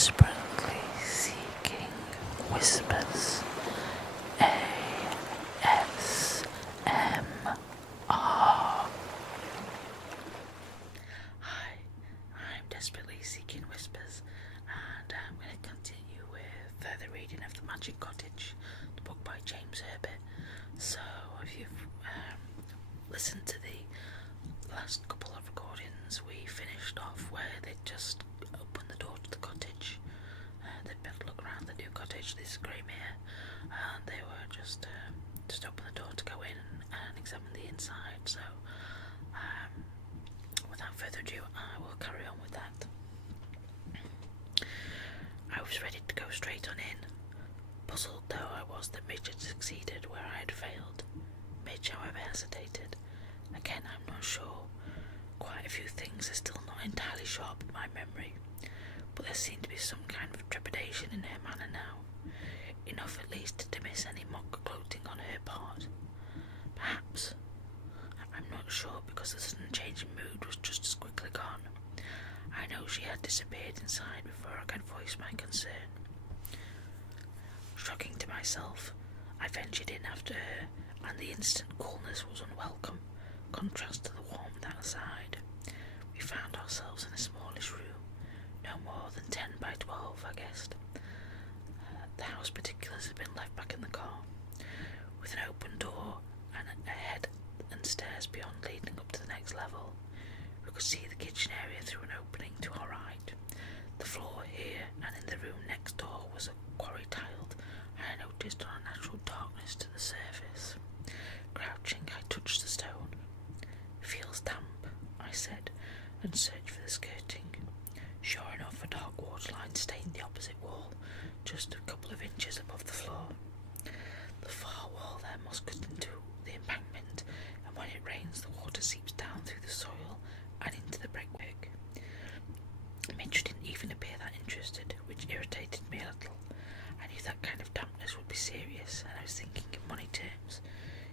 desperately seeking whispers. ASMR. Hi, I'm Desperately Seeking Whispers, and I'm going to continue with further reading of The Magic Cottage, the book by James Herbert. So, if you've listened to the last couple of recordings, we finished off where they just opened the door to the cottage. They'd better look around the new cottage, this Greymere, and they were just open the door to go in and examine the inside. So, without further ado, I will carry on with that. I was ready to go straight on in, puzzled though I was that Midge had succeeded where I had failed. Midge, however, hesitated. Again, I'm not sure. Quite a few things are still not entirely sharp in my memory, but there seemed to be some kind of trepidation in her manner now, enough at least to dismiss any mock gloating on her part. Perhaps, I'm not sure, because the sudden change in mood was just as quickly gone. I know she had disappeared inside before I could voice my concern. Shrugging to myself, I ventured in after her, and the instant coolness was unwelcome, contrast to the warmth outside. We found ourselves in a smallish room, no more than 10 by 12, I guessed. The house particulars had been left back in the car, with an open door and a head and stairs beyond leading up to the next level. We could see the kitchen area through an opening to our right. The floor here and in the room next door was a quarry tiled, and I noticed an unnatural darkness to the surface. Crouching, I touched the stone. "Feels damp," I said, and searched for the skirting. Sure enough, a dark waterline stained the opposite wall, just a couple of inches above the floor. The far wall there must cut into the embankment, and when it rains, the water seeps down through the soil and into the brickwork. Midge didn't even appear that interested, which irritated me a little. I knew that kind of dampness would be serious, and I was thinking in money terms.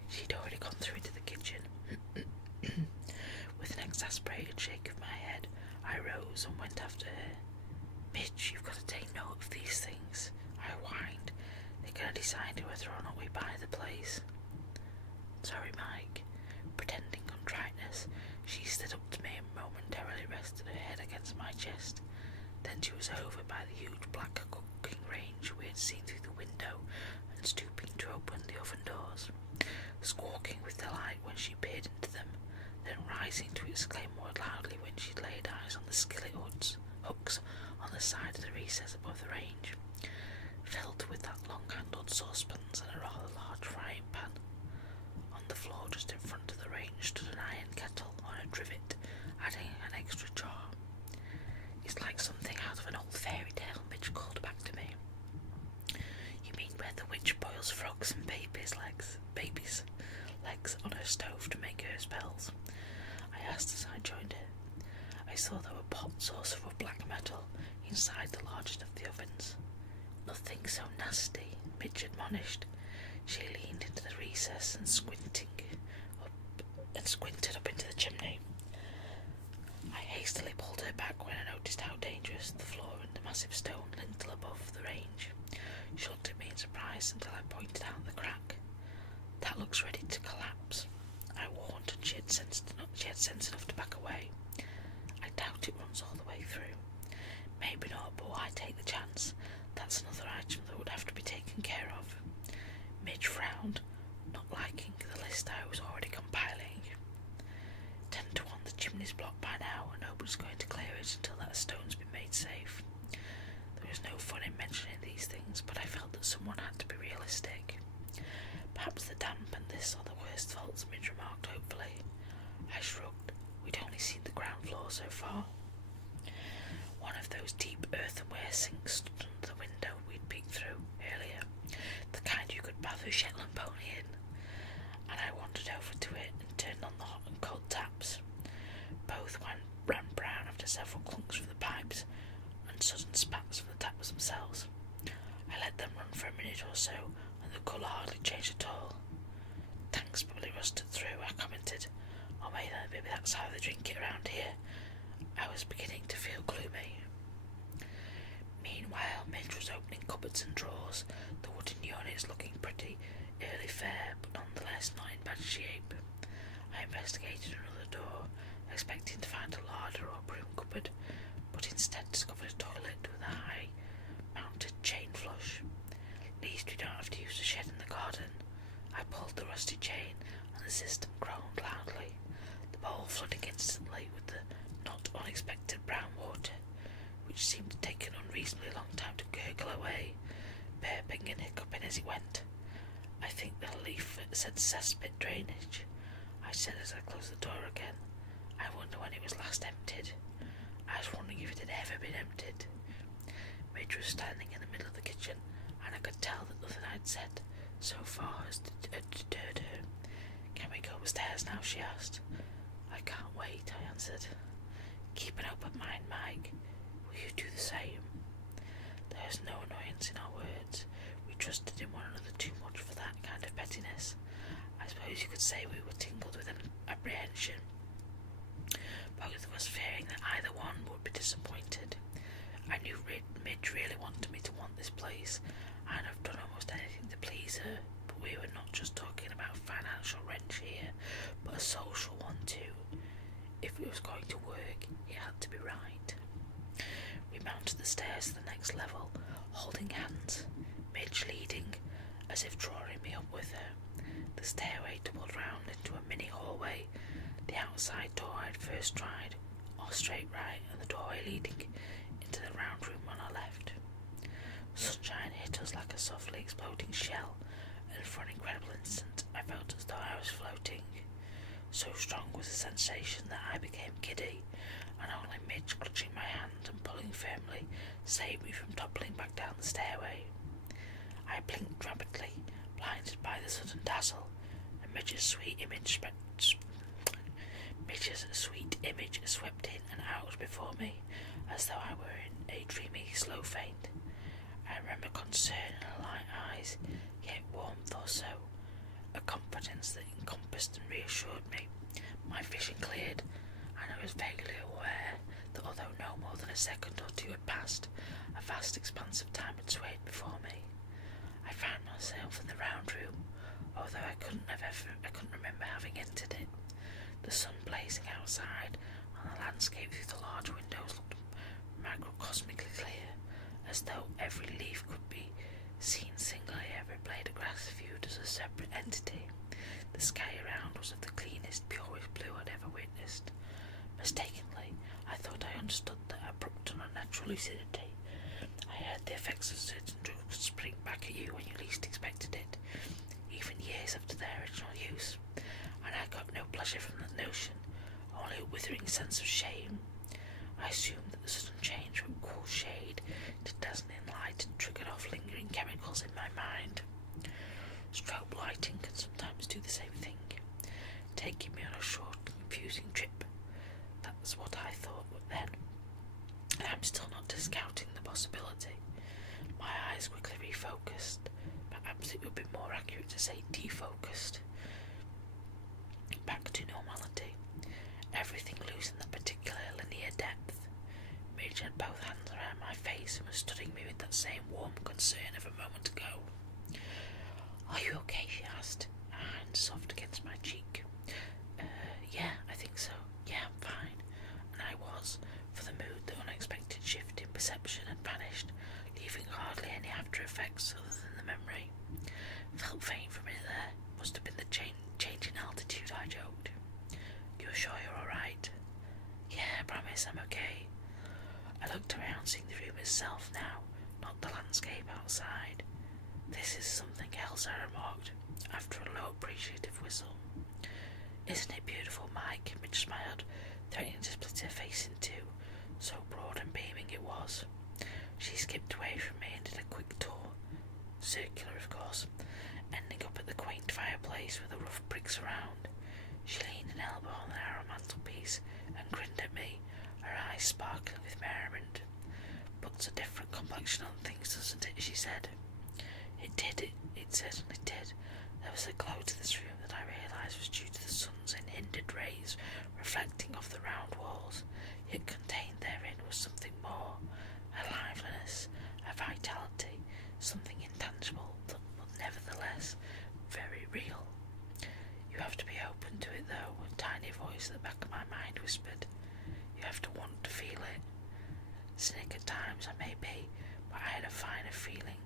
She'd already gone through into the kitchen. With an exasperated shake of my head, I rose and went after her. "Midge, you've got to take note of these things," I whined. "They're going to decide whether or not we buy the place." "Sorry, Mike." Pretending contriteness, she stood up to me and momentarily rested her head against my chest. Then she was over by the huge black cooking range we had seen through the window and stooping to open the oven doors, squawking with delight when she peered into them, then rising to exclaim more loudly when she laid eyes on the skillet hooks on the side of the recess above the range, filled with that long-handled saucepans and a rather large frying pan. On the floor just in front of the range stood an iron kettle on a trivet, adding an extra jar. "It's like something out of an old fairy tale," Midge called back to me. "You mean where the witch boils frogs and babies' legs on her stove to make her spells?" I asked as I joined her. I saw there were pots also of black metal inside the largest of the ovens. "Nothing so nasty," Midge admonished. She leaned into the recess and squinted up into the chimney. I hastily pulled her back when I noticed how dangerous the floor and the massive stone lintel above the range. She looked at me in surprise until I pointed out the crack. "That looks ready to collapse," I warned, and she had sense enough to back away. "I doubt it runs all the way through." "Maybe not, but why take the chance? That's another item that would have to be taken care of." Midge frowned, not liking the list I was already compiling. 10 to 1 the chimney's blocked by now, and nobody's going to clear it until that stone's been made safe. There was no fun in mentioning these things, but I felt that someone had to be realistic. "Perhaps the damp and this are the worst faults," Midge remarked hopefully. I shrugged. We'd only seen the ground floor so far. One of those deep earthenware sinks stood under the window we'd peeked through earlier, the kind you could bath a Shetland pony in, and I wandered over to it and turned on the hot and cold taps. Both ran brown after several clunks from the pipes and sudden spats from the taps themselves. I let them run for a minute or so, and the colour hardly changed at all. "Tanks probably rusted through," I commented. "Or maybe that's how they drink it around here." I was beginning to feel gloomy. rusty chain, and the system groaned loudly, the bowl flooding instantly with the not unexpected brown water, which seemed to take an unreasonably long time to gurgle away, burping and hiccuping as it went. I think the leaf said cesspit drainage, I said as I closed the door again. I wonder when it was last emptied. I was wondering if it had ever been emptied. Midge was standing in the middle of the kitchen, and I could tell that nothing I'd said so far had deterred her. Can we go upstairs now? She asked. I can't wait, I answered. Keep an open mind, Mike. Will you do the same? There was no annoyance in our words. We trusted in one another too much for that kind of pettiness. I suppose you could say we were tingled with an apprehension, both of us fearing that either one would be disappointed. I knew Midge really wanted me to want this place, and I've done almost anything to please her, but we were not just talking about a financial wrench here, but a social one too. If it was going to work, it had to be right. We mounted the stairs to the next level, holding hands, Midge leading, as if drawing me up with her. The stairway doubled round into a mini hallway, the outside door I'd first tried, off straight right, and the doorway leading into the round room on our left. Sunshine hit us like a softly exploding shell, and for an incredible instant I felt as though I was floating. So strong was the sensation that I became giddy, and only Midge clutching my hand and pulling firmly saved me from toppling back down the stairway. I blinked rapidly, blinded by the sudden dazzle, and Midge's sweet image swept in and out before me, as though I were in a dreamy, slow faint. I remember concern in her light eyes, yet warmth also, a confidence that encompassed and reassured me. My vision cleared, and I was vaguely aware that although no more than a second or two had passed, a vast expanse of time had swayed before me. I found myself in the round room, although I couldn't remember having entered it. The sun blazing outside, and the landscape through the large windows looked macrocosmically clear, as though every leaf could be seen singly, every blade of grass viewed as a separate entity. The sky around was of the cleanest, purest blue I'd ever witnessed. Mistakenly, I thought I understood that abrupt and unnatural lucidity. I heard the effects of certain drugs spring back at you when you least expected it, even years after their original use, and I got no pleasure from that notion, only a withering sense of shame. I assumed that the sudden change from cool shade to dazzling light had triggered off lingering chemicals in my mind. Strobe lighting can sometimes do the same thing, taking me on a short, confusing trip. That's what I thought then. I'm still not discounting the possibility. My eyes quickly refocused. Perhaps it would be more accurate to say defocused. Back to normality. Everything losing that particular linear depth. Midge had both hands around my face and was studying me with that same warm concern of a moment ago. Are you okay? She asked, her hand soft against my cheek. Yeah, I think so. Yeah, I'm fine. And I was, for the mood, the unexpected shift in perception had vanished, leaving hardly any after effects other than the memory. Felt faint for a minute there. Must have been the change in altitude, I joked. You're sure you're alright? Yeah, I promise I'm okay. I looked around, seeing the room itself now, not the landscape outside. This is something else, I remarked, after a low, appreciative whistle. Isn't it beautiful, Mike? Midge smiled, threatening to split her face in two. So broad and beaming it was. She skipped away from me and did a quick tour, circular of course, ending up at the quaint fireplace with the rough bricks around. She leaned an elbow on the narrow mantelpiece and grinned at me, her eyes sparkling with merriment. Puts a different complexion on things, doesn't it? She said. It did, it certainly did. There was a glow to this room that I realised was due to the sun's unhindered rays reflecting off the round walls, yet contained therein was something more, a liveliness, a vitality, something intangible, but nevertheless very real. You have to be open to it though, a tiny voice at the back of my mind whispered. You have to want to feel it. Cynic at times I may be, but I had a finer feeling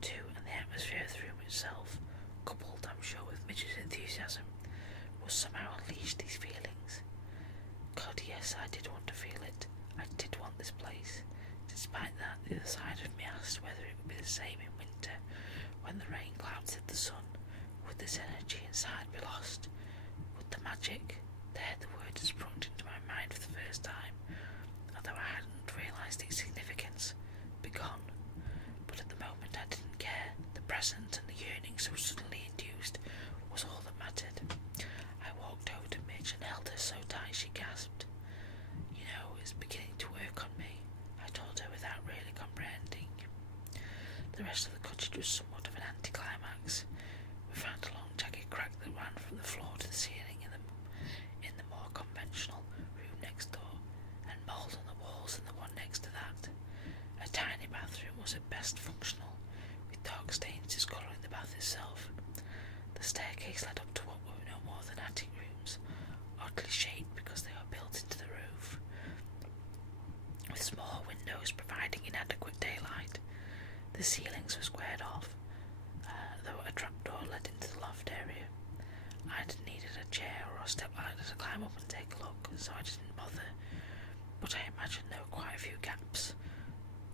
too, and the atmosphere of the room itself, coupled, I'm sure, with Midge's enthusiasm, was somehow unleash these feelings. God, yes, I did want to feel it. I did want this place. Despite that, the other side of me asked whether it would be the same in winter, when the rain clouds hid the sun. Would this energy inside be lost? Would the magic, there the word had sprung into my mind for the first time, although I hadn't realised its significance, be gone? But at the moment I didn't care. The present and the yearning so suddenly induced was all that mattered. I walked over to Midge and held her so tight she gasped. You know, it's beginning to work on me, I told her without really comprehending. The rest of the cottage was somewhat of an anticlimax. We found a long jagged crack that ran from the floor to the ceiling in the more conventional room next door, and mould on the walls in the one next to that. A tiny bathroom was at best functional, with dark stains discolouring the bath itself. The staircase led up to what were no more than attic rooms, oddly shaped because they were built into the roof, with small windows providing inadequate daylight. The ceilings were squared off, though a trapdoor led into the loft area. I'd needed a chair or a step ladder to climb up and take a look, so I didn't bother, but I imagined there were quite a few gaps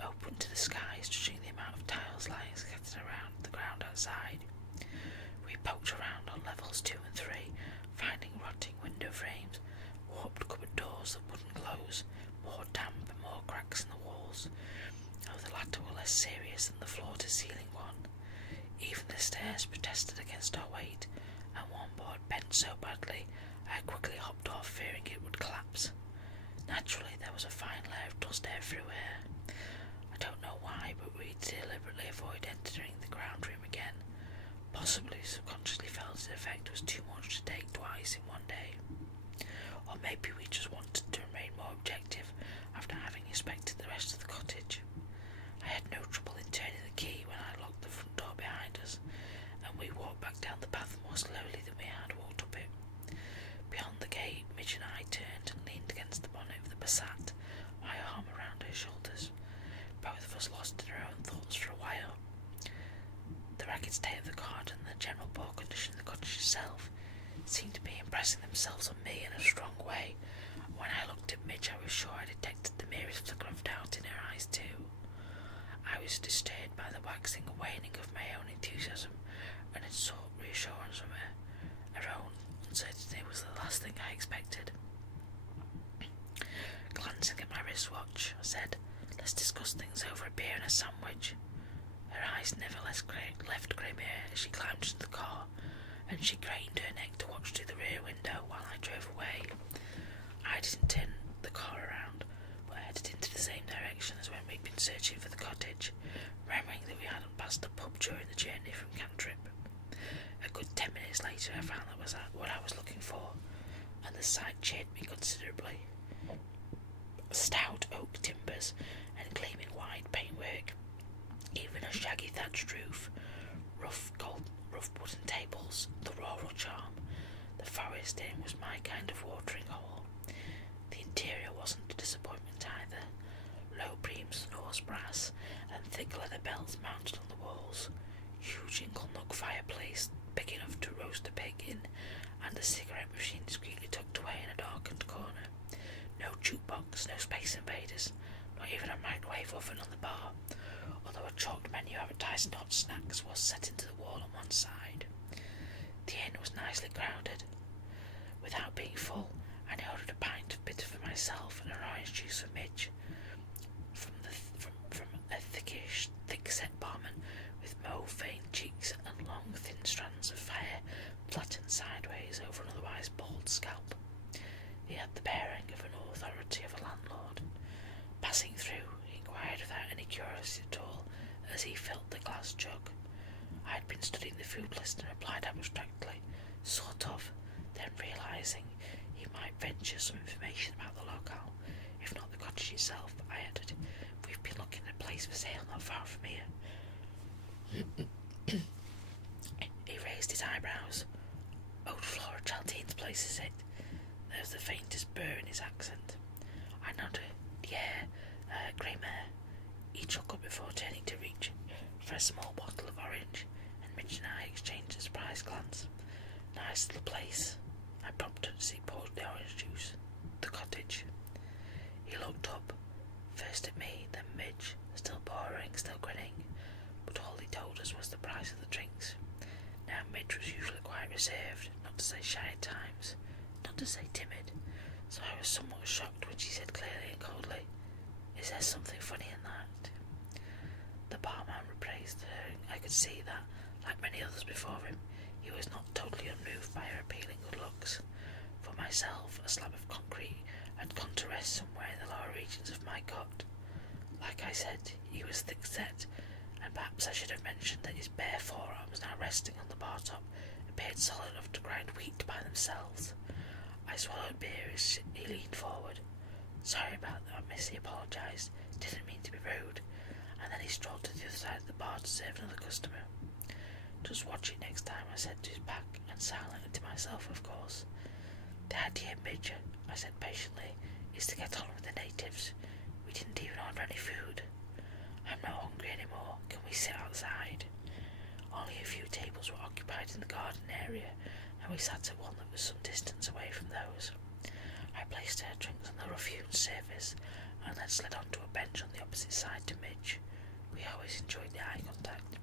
open to the sky, judging the amount of tiles lying scattered around the ground outside. We poked around on levels 2 and 3, finding rotting window frames, warped cupboard doors that wouldn't close, more damp and more cracks in the walls, though the latter were less serious than the floor-to-ceiling one. Even the stairs protested against our weight, and one board bent so badly I quickly hopped off, fearing it would collapse. Naturally, there was a fine layer of dust everywhere. I don't know why, but we deliberately avoided entering the ground room again. Possibly subconsciously felt its effect was too much to take twice in one day. Or maybe we just wanted to remain more objective after having inspected the rest of the cottage. I had no trouble in turning the key when I locked the front door behind us, and we walked back down the path more slowly than we had walked up it. Beyond the gate, Midge and I turned and leaned against the bonnet of the Passat, my arm around her shoulders, both of us lost in our own thoughts for a while. The ragged state of the garden and the general poor condition of the cottage itself seemed to be impressing themselves on me in a strong way. When I looked at Midge, I was sure I detected the merest flicker of doubt in her eyes too. I was disturbed by the waxing and waning of my own enthusiasm, and had sought reassurance from her. Her own uncertainty was the last thing I expected. Glancing at my wristwatch, I said, "Let's discuss things over a beer and a sandwich." Her eyes never left Greymere as she climbed into the car, and she craned her neck to watch through the rear window while I drove away. I didn't turn the car around, but headed into the same direction as when we'd been searching for the cottage, remembering that we hadn't passed the pub during the journey from Cantrip. A good 10 minutes later I found that was what I was looking for, and the sight cheered me considerably. Stout oak timbers and gleaming white paintwork, even a shaggy thatched roof, rough wooden tables, the rural charm. The forest inn was my kind of watering hole. The interior wasn't a disappointment either. Low beams and horse brass, and thick leather belts mounted on the walls, huge ingle-nook fireplace big enough to roast a pig in, and a cigarette machine discreetly tucked away in a darkened corner. No jukebox, no Space Invaders, not even a microwave oven on the bar, although a chalked menu advertising hot snacks was set into the wall on one side. The inn was nicely crowded. Without being full, I ordered a pint of bitter for myself and an orange juice for Midge, from a thick-set barman with mauve-veined cheeks and long, thin strands of hair flattened sideways over an otherwise bald scalp. He had the bearing of an authority of a landlord. Passing through, he inquired without any curiosity at all as he filled the glass jug. I had been studying the food list and replied abstractly, "Sort of," then realising he might venture some information about the locale, if not the cottage itself, I added, "We've been looking at a place for sale not far from here." He raised his eyebrows. "Old Flora Chaldean's place, is it?" There was the faintest burr in his accent. I nodded. "Yeah, Greymere." He chuckled before turning to reach for a small bottle of orange, and Midge and I exchanged a surprised first at me, then Midge, still boring, still grinning, but all he told us was the price of the drinks. Now Midge was usually quite reserved, not to say shy at times, not to say timid, so I was somewhat shocked when she said clearly and coldly, "Is there something funny in that?" The barman repraised her, and I could see that, like many others before him, he was not totally unmoved by her appealing good looks. For myself, a slab of concrete had gone to rest somewhere in the lower regions of my gut. Like I said, he was thick-set, and perhaps I should have mentioned that his bare forearms, now resting on the bar top, appeared solid enough to grind wheat by themselves. I swallowed beer as he leaned forward. "Sorry about that, miss," he apologised. "Didn't mean to be rude." And then he strolled to the other side of the bar to serve another customer. "Just watch it next time," I said to his back, and silently to myself, of course. "The idea, Midge," I said patiently, "is to get on with the natives. We didn't even order any food. I'm not hungry anymore. Can we sit outside?" Only a few tables were occupied in the garden area, and we sat at one that was some distance away from those. I placed our drinks on the rough-hewn surface, and then slid onto a bench on the opposite side to Midge. We always enjoyed the eye contact.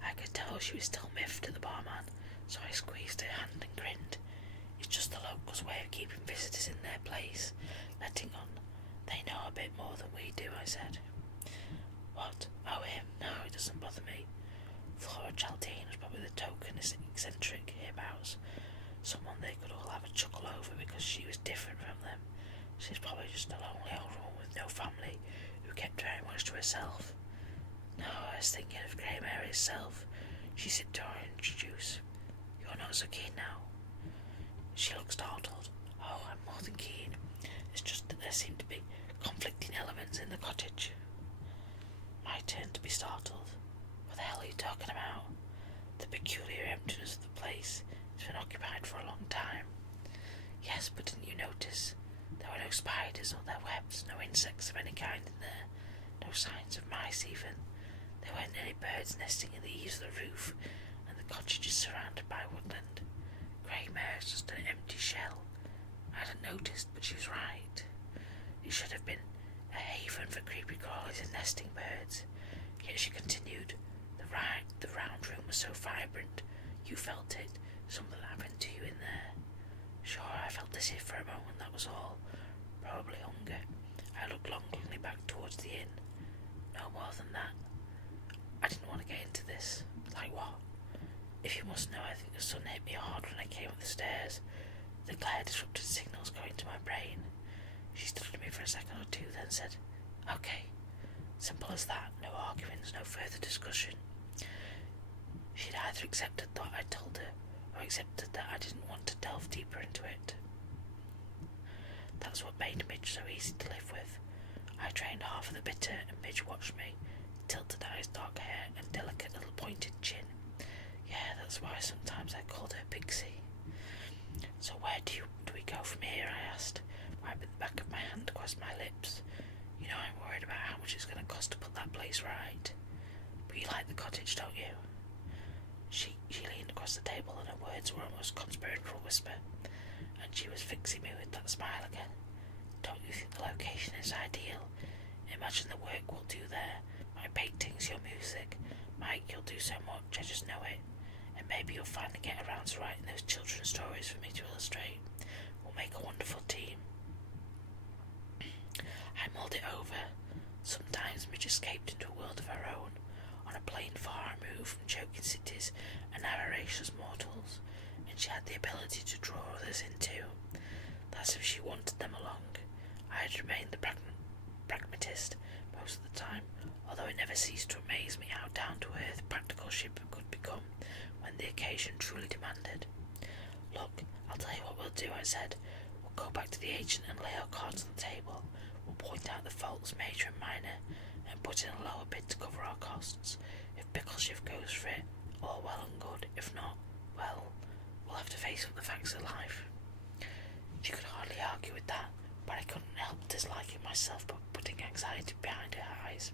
I could tell she was still miffed at the barman, so I squeezed her hand and grinned. "It's just the locals' way of keeping visitors in their place, letting on they know a bit more than we do," I said. "What? Oh, him? No, it doesn't bother me. Flora Chaldine was probably the token eccentric hereabouts, someone they could all have a chuckle over because she was different from them. She's probably just a lonely old woman with no family who kept very much to herself. No, I was thinking of Grey Mary herself. She sipped orange juice. You're not so keen now?" She looked startled. "Oh, I'm more than keen. It's just that there seem to be conflicting elements in the cottage." My turn to be startled. "What the hell are you talking about?" "The peculiar emptiness of the place. It's been occupied for a long time." "Yes, but didn't you notice? There were no spiders or their webs, no insects of any kind in there, no signs of mice even. There weren't any birds nesting in the eaves of the roof, and the cottage is surrounded by woodland. Grey Mare's just an empty shell. I hadn't noticed, but she was right. It should have been a haven for creepy crawlies and nesting birds." Yet she continued, the round room was so vibrant. You felt it. Something happened to you in there." "Sure, I felt dizzy for a moment, that was all. Probably hunger." I looked longingly back towards the inn. "No more than that. I didn't want to get into this." "Like what?" "If you must know, I think the sun hit me hard when I came up the stairs. The glare disrupted signals going to my brain." She stood at me for a second or two, then said, "Okay." Simple as that, no arguments, no further discussion. She'd either accepted what I told her, or accepted that I didn't want to delve deeper into it. That's what made Midge so easy to live with. I drained half of the bitter, and Midge watched me, tilted eyes, dark hair, and delicate little pointed chin. Yeah, that's why sometimes I called her Pixie. "So where do we go from here?" I asked, wiping the back of my hand across my lips. "You know I'm worried about how much it's going to cost to put that place right. But you like the cottage, don't you?" She leaned across the table, and her words were almost conspiratorial whisper, and she was fixing me with that smile again. "Don't you think the location is ideal? Imagine the work we'll do there. My paintings, your music. Mike, you'll do so much, I just know it. And maybe you'll finally get around to writing those children's stories for me to illustrate. We'll make a wonderful team." I mulled it over. Sometimes Midge escaped into a world of her own, on a plane far removed from choking cities and avaricious mortals, and she had the ability to draw others in too. That's if she wanted them along. I had remained the pragmatist most of the time, although it never ceased to amaze me how down-to-earth practical she could become when the occasion truly demanded. "Look, I'll tell you what we'll do," I said. "We'll go back to the agent and lay our cards on the table. We'll point out the faults, major and minor, and put in a lower bid to cover our costs. If Bickleshire goes for it, all well and good. If not, well, we'll have to face up the facts of life." She could hardly argue with that, but I couldn't help disliking myself by putting anxiety behind her eyes.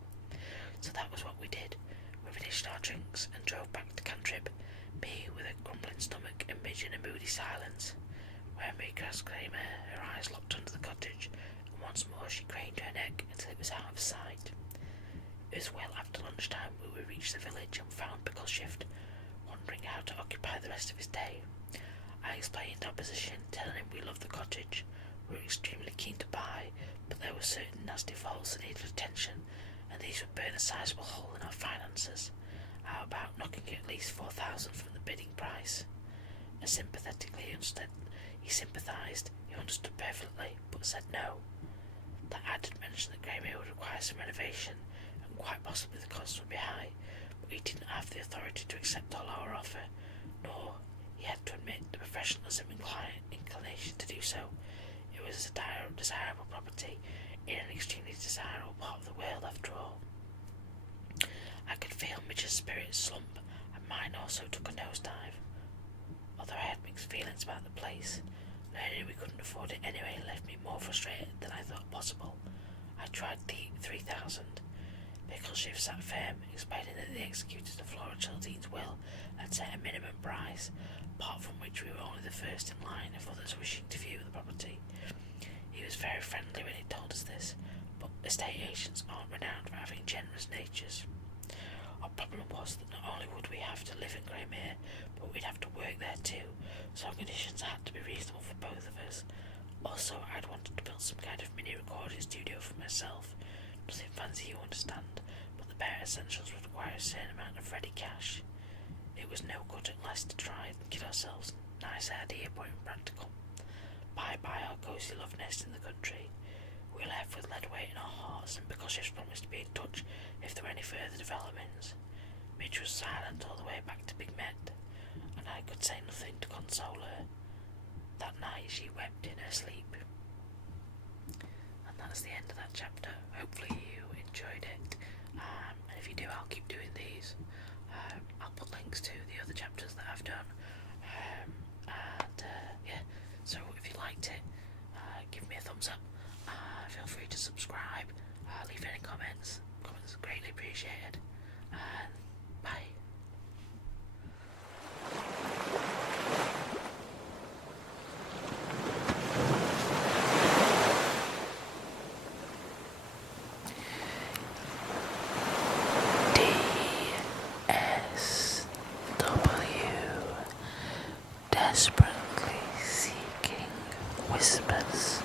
So that was what we did. We finished our drinks and drove back to Cantrip, me with a grumbling stomach and Midge in a moody silence. When we crossed Claymore, her eyes locked under the cottage, and once more she craned her neck until it was out of sight. It was well after lunchtime when we reached the village and found Bickleshift wondering how to occupy the rest of his day. I explained our position, telling him we loved the cottage, we were extremely keen to buy, but there were certain nasty faults that needed attention, and these would burn a sizable hole in our finances. How about knocking at least 4,000 from the bidding price? As sympathetically he sympathised, he understood perfectly, but said no. That ad had mentioned that Greymere would require some renovation, and quite possibly the cost would be high, but he didn't have the authority to accept our lower offer, nor, he had to admit, the professionalism inclination to do so. It was a desirable property in an extremely desirable part of the world after all. I could feel Mitch's spirits slump, and mine also took a nosedive. Although I had mixed feelings about the place, learning we couldn't afford it anyway left me more frustrated than I thought possible. I tried the 3,000. Bickleshift sat firm, explaining that the executors of Flora Chaldean's will had set a minimum price, apart from which we were only the first in line of others wishing to view the property. He was very friendly when he told us this, but estate agents aren't renowned for having generous natures. Our problem was that not only would we have to live in Greymere, but we'd have to work there too, so conditions had to be reasonable for both of us. Also, I'd wanted to build some kind of mini recording studio for myself. Nothing fancy, you understand, but the bare essentials would require a certain amount of ready cash. It was no good at last to try and kid ourselves. Nice idea, but impractical. Bye-bye our cosy love nest in the country. We left with lead weight in our hearts, and Bickleshift promised to be in touch if there were any further developments. Mitch was silent all the way back to Big Met, and I could say nothing to console her. That night she wept in her sleep. And that's the end of that chapter. Hopefully you enjoyed it, and if you do, I'll keep doing these. I'll put links to the other chapters that I've done, yeah, so if you liked it, give me a thumbs up, feel free to subscribe, leave any comments are greatly appreciated, and bye. DSW, desperately seeking whispers.